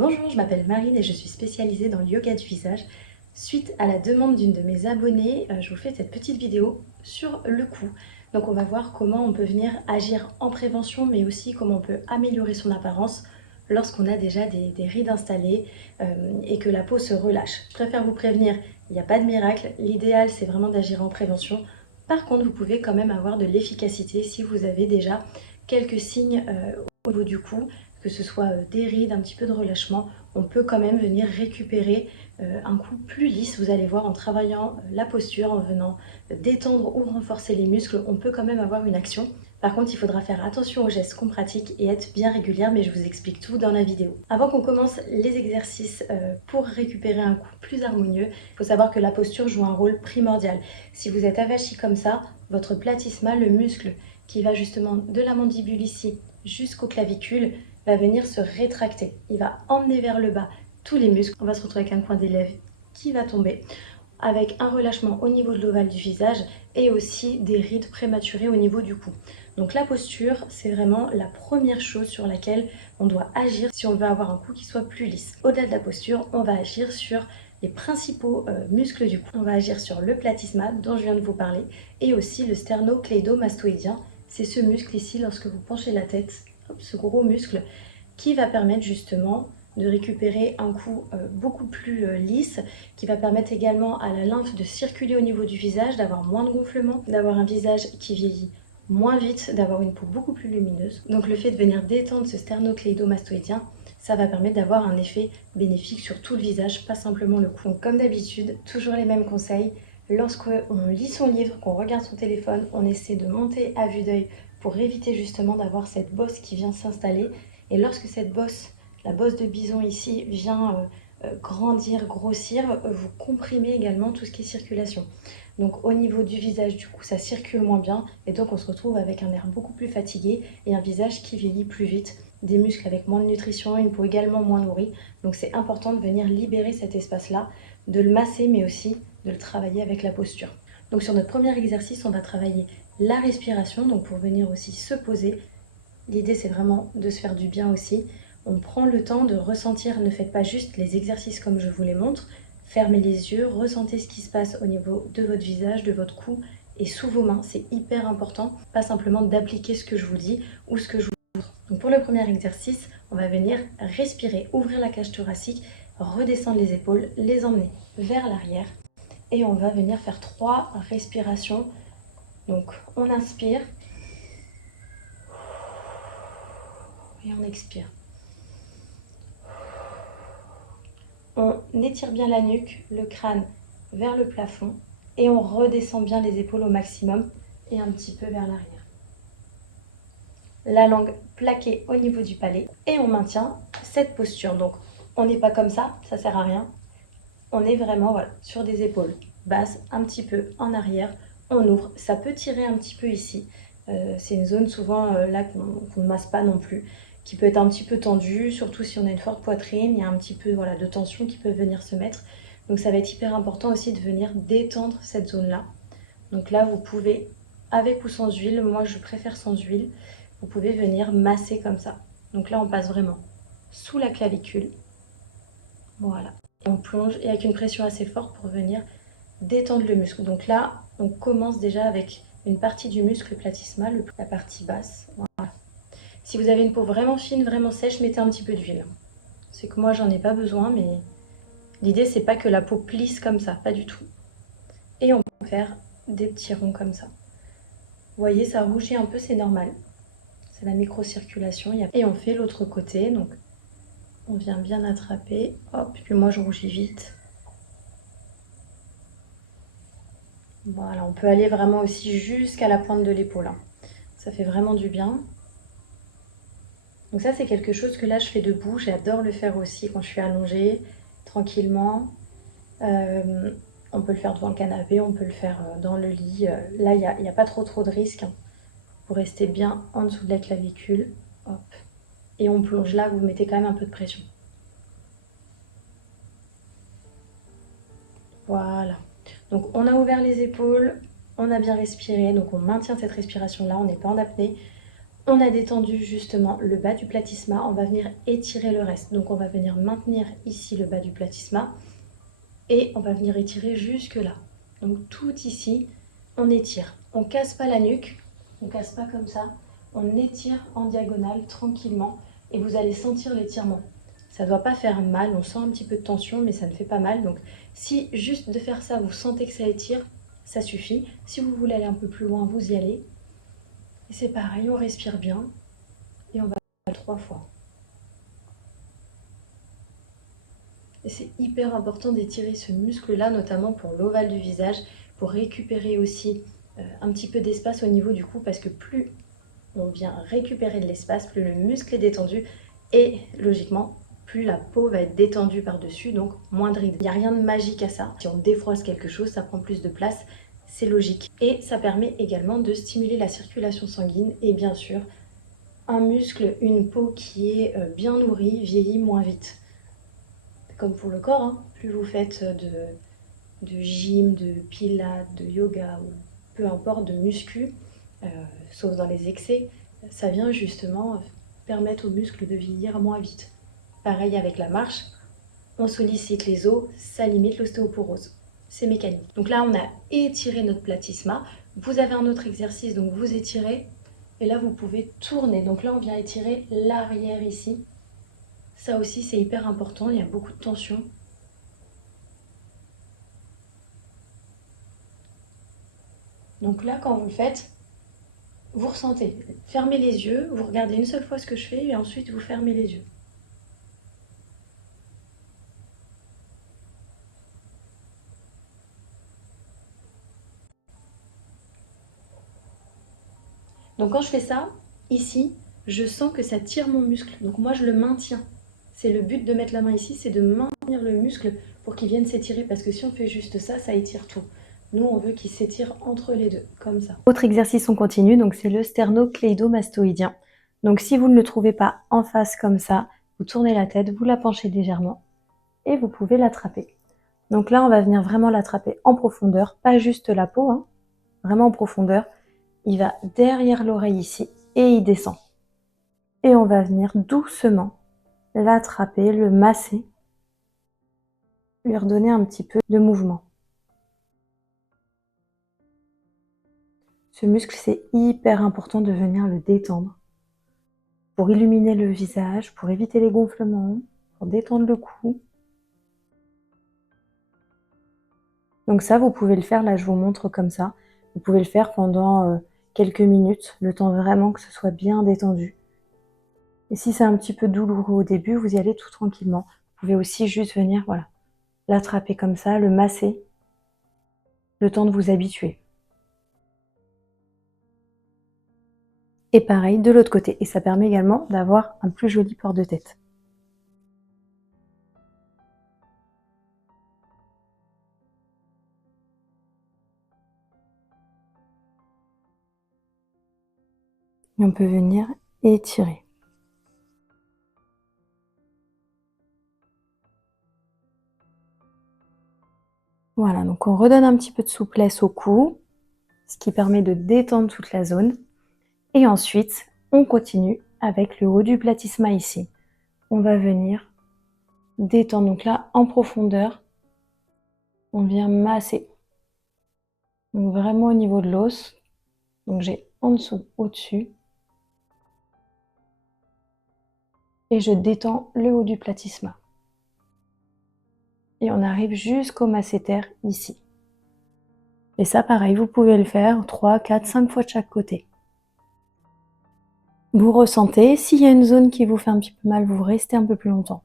Bonjour, je m'appelle Marine et je suis spécialisée dans le yoga du visage. Suite à la demande d'une de mes abonnées, je vous fais cette petite vidéo sur le cou. Donc on va voir comment on peut venir agir en prévention, mais aussi comment on peut améliorer son apparence lorsqu'on a déjà des rides installées et que la peau se relâche. Je préfère vous prévenir, il n'y a pas de miracle. L'idéal, c'est vraiment d'agir en prévention. Par contre, vous pouvez quand même avoir de l'efficacité si vous avez déjà quelques signes au niveau du cou, que ce soit des rides, un petit peu de relâchement, on peut quand même venir récupérer un cou plus lisse. Vous allez voir, en travaillant la posture, en venant détendre ou renforcer les muscles, on peut quand même avoir une action. Par contre, il faudra faire attention aux gestes qu'on pratique et être bien régulière, mais je vous explique tout dans la vidéo. Avant qu'on commence les exercices pour récupérer un cou plus harmonieux, il faut savoir que la posture joue un rôle primordial. Si vous êtes avachi comme ça, votre platysma, le muscle qui va justement de la mandibule ici jusqu'aux clavicules, va venir se rétracter. Il va emmener vers le bas tous les muscles. On va se retrouver avec un coin des lèvres qui va tomber, avec un relâchement au niveau de l'ovale du visage et aussi des rides prématurées au niveau du cou. Donc la posture, c'est vraiment la première chose sur laquelle on doit agir si on veut avoir un cou qui soit plus lisse. Au-delà de la posture, on va agir sur les principaux muscles du cou. On va agir sur le platysma dont je viens de vous parler et aussi le sternocléidomastoïdien. C'est ce muscle ici, lorsque vous penchez la tête, ce gros muscle qui va permettre justement de récupérer un cou beaucoup plus lisse, qui va permettre également à la lymphe de circuler au niveau du visage, d'avoir moins de gonflement, d'avoir un visage qui vieillit moins vite, d'avoir une peau beaucoup plus lumineuse. Donc le fait de venir détendre ce sternocléidomastoïdien, ça va permettre d'avoir un effet bénéfique sur tout le visage, pas simplement le cou. Donc, comme d'habitude, toujours les mêmes conseils. Lorsqu'on lit son livre, qu'on regarde son téléphone, on essaie de monter à vue d'œil pour éviter justement d'avoir cette bosse qui vient s'installer. Et lorsque cette bosse, la bosse de bison ici, vient grandir, grossir, vous comprimez également tout ce qui est circulation. Donc au niveau du visage, du coup, ça circule moins bien et donc on se retrouve avec un air beaucoup plus fatigué et un visage qui vieillit plus vite, des muscles avec moins de nutrition, une peau également moins nourrie. Donc c'est important de venir libérer cet espace-là, de le masser mais aussi de le travailler avec la posture. Donc sur notre premier exercice, on va travailler la respiration, donc pour venir aussi se poser. L'idée, c'est vraiment de se faire du bien aussi. On prend le temps de ressentir, ne faites pas juste les exercices comme je vous les montre. Fermez les yeux, ressentez ce qui se passe au niveau de votre visage, de votre cou et sous vos mains. C'est hyper important, pas simplement d'appliquer ce que je vous dis ou ce que je vous montre. Donc pour le premier exercice, on va venir respirer, ouvrir la cage thoracique, redescendre les épaules, les emmener vers l'arrière. Et on va venir faire 3 respirations. Donc on inspire. Et on expire. On étire bien la nuque, le crâne vers le plafond et on redescend bien les épaules au maximum et un petit peu vers l'arrière. La langue plaquée au niveau du palais et on maintient cette posture. Donc on n'est pas comme ça sert à rien. On est vraiment sur des épaules basses, un petit peu en arrière. On ouvre, ça peut tirer un petit peu ici. C'est une zone souvent là qu'on ne masse pas non plus, qui peut être un petit peu tendue, surtout si on a une forte poitrine, il y a un petit peu de tension qui peut venir se mettre. Donc ça va être hyper important aussi de venir détendre cette zone-là. Donc là, vous pouvez, avec ou sans huile, moi je préfère sans huile, vous pouvez venir masser comme ça. Donc là, on passe vraiment sous la clavicule. Voilà. On plonge et avec une pression assez forte pour venir détendre le muscle. Donc là, on commence déjà avec une partie du muscle platysma, la partie basse. Voilà. Si vous avez une peau vraiment fine, vraiment sèche, mettez un petit peu d'huile. C'est que moi, j'en ai pas besoin, mais l'idée, c'est pas que la peau plisse comme ça, pas du tout. Et on peut faire des petits ronds comme ça. Vous voyez, ça rougit un peu, c'est normal. C'est la microcirculation. Et on fait l'autre côté, donc on vient bien attraper. Hop, puis moi, je rougis vite. Voilà, on peut aller vraiment aussi jusqu'à la pointe de l'épaule. Hein. Ça fait vraiment du bien. Donc ça, c'est quelque chose que là, je fais debout. J'adore le faire aussi quand je suis allongée, tranquillement. On peut le faire devant le canapé, on peut le faire dans le lit. Là, il n'y a pas trop de risques. Hein. Vous restez bien en dessous de la clavicule. Hop. Et on plonge là, vous mettez quand même un peu de pression. Voilà. Donc on a ouvert les épaules, on a bien respiré. Donc on maintient cette respiration-là, on n'est pas en apnée. On a détendu justement le bas du platysma, on va venir étirer le reste. Donc on va venir maintenir ici le bas du platysma et on va venir étirer jusque là. Donc tout ici, on étire. On casse pas la nuque, on casse pas comme ça. On étire en diagonale tranquillement et vous allez sentir l'étirement. Ça ne doit pas faire mal, on sent un petit peu de tension mais ça ne fait pas mal. Donc si juste de faire ça, vous sentez que ça étire, ça suffit. Si vous voulez aller un peu plus loin, vous y allez. Et c'est pareil, on respire bien et on va faire 3 fois. Et c'est hyper important d'étirer ce muscle-là, notamment pour l'ovale du visage, pour récupérer aussi un petit peu d'espace au niveau du cou, parce que plus on vient récupérer de l'espace, plus le muscle est détendu, et logiquement, plus la peau va être détendue par-dessus, donc moins de rides. Il n'y a rien de magique à ça. Si on défroisse quelque chose, ça prend plus de place, c'est logique. Et ça permet également de stimuler la circulation sanguine, et bien sûr, un muscle, une peau qui est bien nourrie, vieillit moins vite. Comme pour le corps, hein. Plus vous faites de gym, de pilates, de yoga, ou peu importe, de muscu, sauf dans les excès, ça vient justement permettre aux muscles de vieillir moins vite. Pareil avec la marche, on sollicite les os, ça limite l'ostéoporose. C'est mécanique. Donc là, on a étiré notre platysma. Vous avez un autre exercice, donc vous étirez, et là, vous pouvez tourner. Donc là, on vient étirer l'arrière ici. Ça aussi, c'est hyper important, il y a beaucoup de tension. Donc là, quand vous le faites, vous ressentez. Fermez les yeux, vous regardez une seule fois ce que je fais et ensuite vous fermez les yeux. Donc quand je fais ça, ici, je sens que ça tire mon muscle. Donc moi, je le maintiens. C'est le but de mettre la main ici, c'est de maintenir le muscle pour qu'il vienne s'étirer. Parce que si on fait juste ça, ça étire tout. Nous, on veut qu'il s'étire entre les deux, comme ça. Autre exercice, on continue. Donc c'est le sternocléidomastoïdien. Donc si vous ne le trouvez pas en face comme ça, vous tournez la tête, vous la penchez légèrement et vous pouvez l'attraper. Donc là, on va venir vraiment l'attraper en profondeur, pas juste la peau, hein, vraiment en profondeur. Il va derrière l'oreille ici et il descend. Et on va venir doucement l'attraper, le masser, lui redonner un petit peu de mouvement. Ce muscle, c'est hyper important de venir le détendre pour illuminer le visage, pour éviter les gonflements, pour détendre le cou. Donc ça, vous pouvez le faire, là je vous montre comme ça. Vous pouvez le faire pendant quelques minutes, le temps vraiment que ce soit bien détendu. Et si c'est un petit peu douloureux au début, vous y allez tout tranquillement. Vous pouvez aussi juste venir, voilà, l'attraper comme ça, le masser, le temps de vous habituer. Et pareil de l'autre côté. Et ça permet également d'avoir un plus joli port de tête. Et on peut venir étirer. Voilà, donc on redonne un petit peu de souplesse au cou, ce qui permet de détendre toute la zone. Et ensuite, on continue avec le haut du platysma ici. On va venir détendre. Donc là, en profondeur, on vient masser. Donc vraiment au niveau de l'os. Donc j'ai en dessous, au-dessus. Et je détends le haut du platysma. Et on arrive jusqu'au masséter ici. Et ça, pareil, vous pouvez le faire 3, 4, 5 fois de chaque côté. Vous ressentez, s'il y a une zone qui vous fait un petit peu mal, vous restez un peu plus longtemps.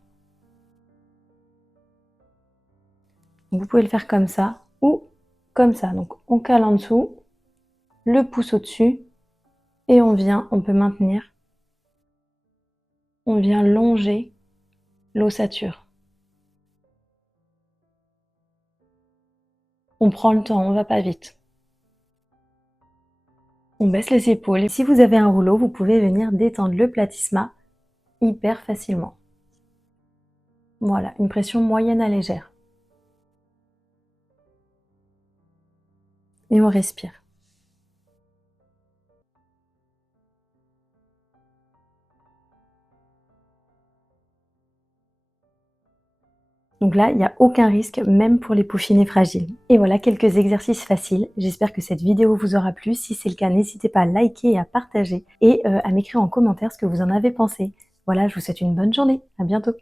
Vous pouvez le faire comme ça ou comme ça. Donc on cale en dessous, le pouce au-dessus et on peut maintenir. On vient longer l'ossature. On prend le temps, on va pas vite. On baisse les épaules. Si vous avez un rouleau, vous pouvez venir détendre le platysma hyper facilement. Voilà, une pression moyenne à légère. Et on respire. Donc là, il n'y a aucun risque, même pour les peaufinés fragiles. Et voilà quelques exercices faciles. J'espère que cette vidéo vous aura plu. Si c'est le cas, n'hésitez pas à liker et à partager et à m'écrire en commentaire ce que vous en avez pensé. Voilà, je vous souhaite une bonne journée. À bientôt.